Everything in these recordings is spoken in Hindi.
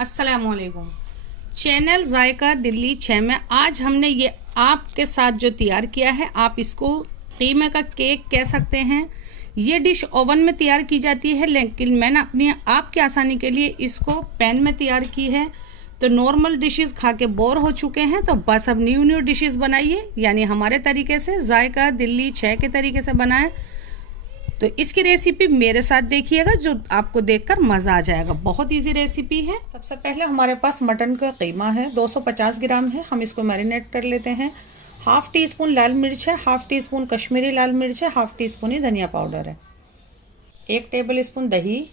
अस्सलामुअलैकुम। चैनल जायका दिल्ली 6 में आज हमने ये आपके साथ जो तैयार किया है, आप इसको कीमे का केक कह सकते हैं। ये डिश ओवन में तैयार की जाती है, लेकिन मैंने अपनी आपकी आसानी के लिए इसको पैन में तैयार की है। तो नॉर्मल डिशेस खा के बोर हो चुके हैं, तो बस अब न्यू डिशेस बनाइए, यानी हमारे तरीके से, जायका दिल्ली 6 के तरीके से बनाएं। तो इसकी रेसिपी मेरे साथ देखिएगा, जो आपको देखकर मज़ा आ जाएगा। बहुत इजी रेसिपी है। सबसे पहले हमारे पास मटन का कीमा है, 250 ग्राम है। हम इसको मैरिनेट कर लेते हैं। हाफ टी स्पून लाल मिर्च है, हाफ टी स्पून कश्मीरी लाल मिर्च है, हाफ टी स्पून ही धनिया पाउडर है, 1 टेबल स्पून दही,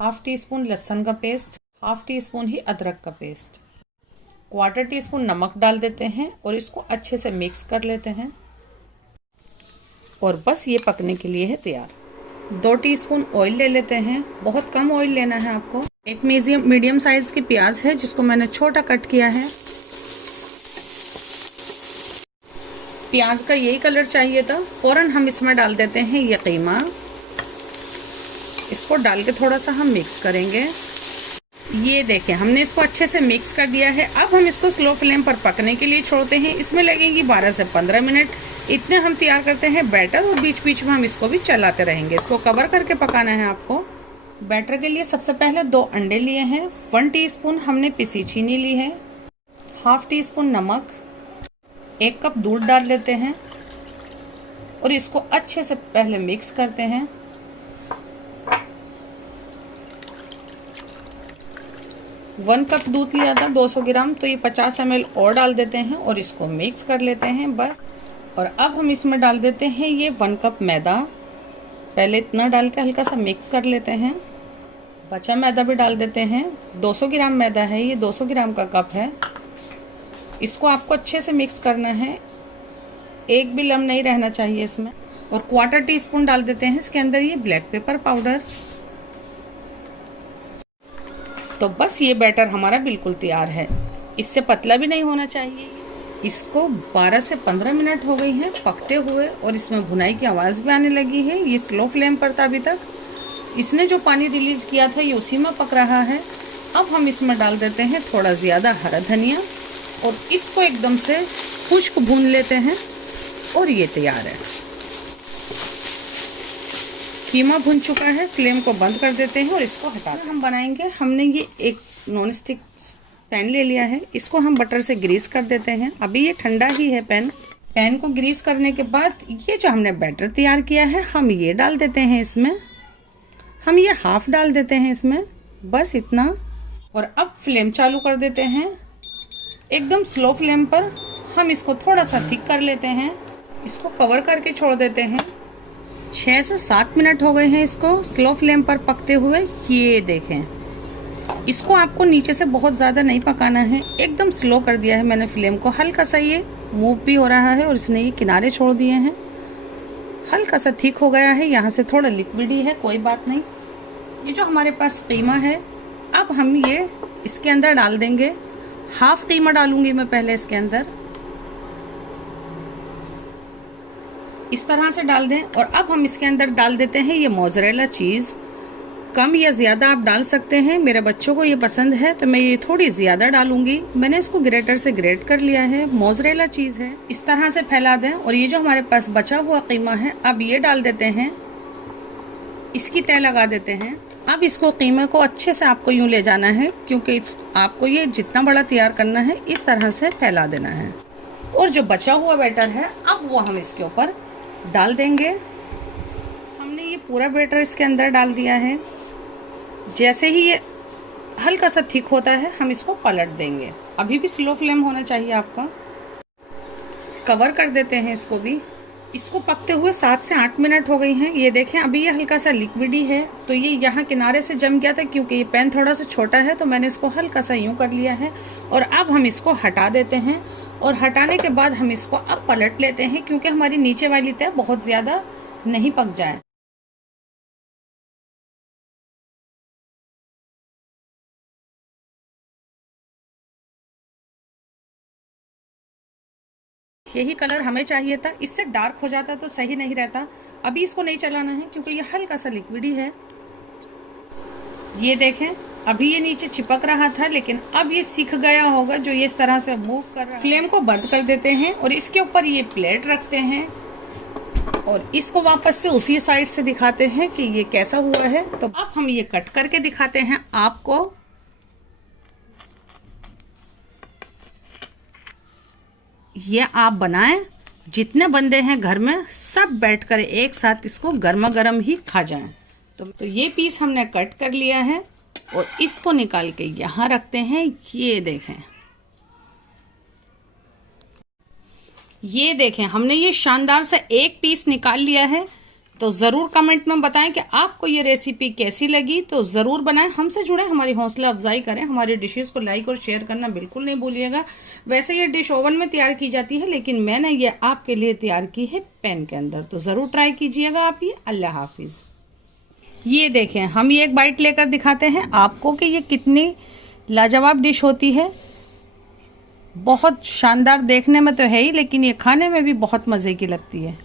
हाफ टी स्पून लहसुन का पेस्ट, हाफ टी स्पून ही अदरक का पेस्ट, 1/4 टी स्पून नमक डाल देते हैं और इसको अच्छे से मिक्स कर लेते हैं। और बस ये पकने के लिए है तैयार। 2 टीस्पून ऑयल ले लेते हैं, बहुत कम ऑयल लेना है आपको। एक मीडियम साइज की प्याज है, जिसको मैंने छोटा कट किया है। प्याज का यही कलर चाहिए था। फौरन हम इसमें डाल देते हैं ये कीमा। इसको डाल के थोड़ा सा हम मिक्स करेंगे। ये देखें, हमने इसको अच्छे से मिक्स कर दिया है। अब हम इसको स्लो फ्लेम पर पकने के लिए छोड़ते हैं। इसमें लगेंगी 12 से 15 मिनट। इतने हम तैयार करते हैं बैटर, और बीच बीच में हम इसको भी चलाते रहेंगे। इसको कवर करके पकाना है आपको। बैटर के लिए सबसे पहले 2 अंडे लिए हैं, 1 टीस्पून हमने पिसी चीनी ली है, हाफ टी स्पून नमक, 1 कप दूध डाल देते हैं और इसको अच्छे से पहले मिक्स करते हैं। वन कप दूध लिया था 200 ग्राम, तो ये 50 ml और डाल देते हैं और इसको मिक्स कर लेते हैं बस। और अब हम इसमें डाल देते हैं ये 1 कप मैदा। पहले इतना डाल के हल्का सा मिक्स कर लेते हैं। बचा मैदा भी डाल देते हैं। 200 ग्राम मैदा है, ये 200 ग्राम का कप है। इसको आपको अच्छे से मिक्स करना है, एक भी लम्ब नहीं रहना चाहिए इसमें। और 1/4 टीस्पून डाल देते हैं इसके अंदर ये ब्लैक पेपर पाउडर। तो बस ये बैटर हमारा बिल्कुल तैयार है। इससे पतला भी नहीं होना चाहिए। इसको 12 से 15 मिनट हो गई हैं पकते हुए, और इसमें भुनाई की आवाज़ भी आने लगी है। ये स्लो फ्लेम पर था अभी तक। इसने जो पानी रिलीज़ किया था ये उसी में पक रहा है। अब हम इसमें डाल देते हैं थोड़ा ज़्यादा हरा धनिया और इसको एकदम से खुश्क भून लेते हैं, और ये तैयार है। कीमा भुन चुका है। फ्लेम को बंद कर देते हैं और इसको हटाते हैं। हम बनाएंगे, हमने ये एक नॉन स्टिक पैन ले लिया है। इसको हम बटर से ग्रीस कर देते हैं। अभी ये ठंडा ही है पैन को ग्रीस करने के बाद ये जो हमने बैटर तैयार किया है, हम ये डाल देते हैं इसमें। हम ये हाफ डाल देते हैं इसमें, बस इतना। और अब फ्लेम चालू कर देते हैं एकदम स्लो फ्लेम पर। हम इसको थोड़ा सा थिक कर लेते हैं। इसको कवर करके छोड़ देते हैं। 6 से 7 मिनट हो गए हैं इसको स्लो फ्लेम पर पकते हुए। ये देखें, इसको आपको नीचे से बहुत ज़्यादा नहीं पकाना है, एकदम स्लो कर दिया है मैंने फ्लेम को। हल्का सा ये मूव भी हो रहा है और इसने ये किनारे छोड़ दिए हैं। हल्का सा थिक हो गया है, यहाँ से थोड़ा लिक्विड ही है, कोई बात नहीं। ये जो हमारे पास कीमा है, अब हम ये इसके अंदर डाल देंगे। हाफ कीमा डालूंगी मैं पहले इसके अंदर, इस तरह से डाल दें। और अब हम इसके अंदर डाल देते हैं ये मोज़रेला चीज़। कम या ज़्यादा आप डाल सकते हैं। मेरे बच्चों को ये पसंद है तो मैं ये थोड़ी ज़्यादा डालूंगी। मैंने इसको ग्रेटर से ग्रेट कर लिया है। मोज़रेला चीज़ है, इस तरह से फैला दें। और ये जो हमारे पास बचा हुआ कीमा है, अब ये डाल देते हैं, इसकी तह लगा देते हैं। अब इसको कीमे को अच्छे से आपको यूँ ले जाना है, क्योंकि आपको ये जितना बड़ा तैयार करना है इस तरह से फैला देना है। और जो बचा हुआ बैटर है, अब वो हम इसके ऊपर डाल देंगे। हमने ये पूरा बैटर इसके अंदर डाल दिया है। जैसे ही ये हल्का सा थिक होता है, हम इसको पलट देंगे। अभी भी स्लो फ्लेम होना चाहिए आपका। कवर कर देते हैं इसको भी। इसको पकते हुए 7 से 8 मिनट हो गई हैं। ये देखें, अभी ये हल्का सा लिक्विडी है, तो ये यहाँ किनारे से जम गया था। क्योंकि ये पैन थोड़ा सा छोटा है, तो मैंने इसको हल्का सा यूँ कर लिया है। और अब हम इसको हटा देते हैं। और हटाने के बाद हम इसको अब पलट लेते हैं, क्योंकि हमारी नीचे वाली तह बहुत ज़्यादा नहीं पक जाए। यही कलर हमें चाहिए था, इससे डार्क हो जाता तो सही नहीं रहता। अभी इसको नहीं चलाना है, क्योंकि ये हल्का सा लिक्विड ही है। ये देखें, अभी ये नीचे चिपक रहा था, लेकिन अब ये सीख गया होगा जो ये इस तरह से मूव कर रहा है। फ्लेम को बंद कर देते हैं और इसके ऊपर ये प्लेट रखते हैं और इसको वापस से उसी साइड से दिखाते हैं कि ये कैसा हुआ है। तो अब हम ये कट करके दिखाते हैं आपको। ये आप बनाएं, जितने बंदे हैं घर में सब बैठकर एक साथ इसको गर्मा गर्म ही खा जाएं। तो ये पीस हमने कट कर लिया है और इसको निकाल के यहाँ रखते हैं। ये देखें हमने ये शानदार सा एक पीस निकाल लिया है। तो ज़रूर कमेंट में बताएं कि आपको ये रेसिपी कैसी लगी। तो ज़रूर बनाएं, हमसे जुड़ें, हमारी हौसला अफजाई करें। हमारी डिशेस को लाइक और शेयर करना बिल्कुल नहीं भूलिएगा। वैसे ये डिश ओवन में तैयार की जाती है, लेकिन मैंने ये आपके लिए तैयार की है पैन के अंदर। तो ज़रूर ट्राई कीजिएगा आप ये। अल्लाह हाफिज़। ये देखें हम ये एक बाइट लेकर दिखाते हैं आपको कि ये कितनी लाजवाब डिश होती है। बहुत शानदार देखने में तो है ही, लेकिन ये खाने में भी बहुत मज़े की लगती है।